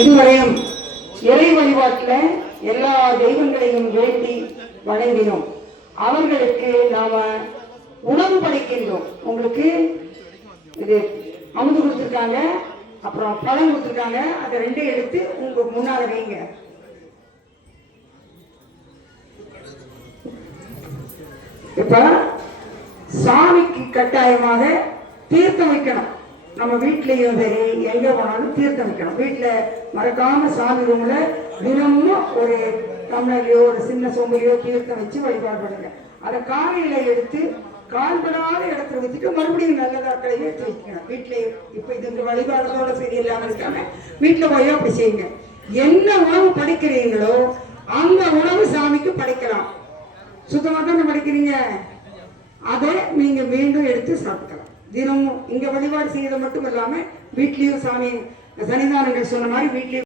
இதுவரையும் இறை வழிபாட்டில் எல்லா தெய்வங்களையும் வேண்டி வணங்கினோம். அவர்களுக்கு நாம உணவு படைக்கின்றோம். உங்களுக்கு இது அமுது கொடுத்துருக்காங்க, அப்புறம் பழம் கொடுத்துருக்காங்க. அதை ரெண்டையும் எடுத்து உங்க முன்னால வைங்க. இப்ப சாமிக்கு கட்டாயமாக தீர்த்தம் வைக்கணும். நம்ம வீட்லயும் சரி எங்க போனாலும் தீர்த்தம் வைக்கணும். வீட்டுல மறக்காம சாமி ரூம்ல தினமும் ஒரு டம்ளர்லையோ ஒரு சின்ன சொம்பலையோ தீர்த்தம் வச்சு வழிபாடு பண்ணுங்க. அதை காலையில எடுத்து கால்படாத இடத்துல வச்சுட்டு மறுபடியும் நல்லதாக்களை எடுத்து வைக்கணும். வீட்லயே இப்ப இது இந்த வழிபாடுறதோட சரியில்லாம இருக்காங்க. வீட்டுல போய் அப்படி செய்யுங்க. என்ன உணவு படைக்கிறீங்களோ அந்த உணவு சாமிக்கு படைக்கலாம். சுத்தமா தானே படைக்கிறீங்க, அதை நீங்க மீண்டும் எடுத்து சாப்பிடலாம். தினமும் இங்க வழிபாடு செய்யறது மட்டும் இல்லாம வீட்லயும் சாமி சன்னிதானங்கள் சொன்ன மாதிரி வீட்லயும்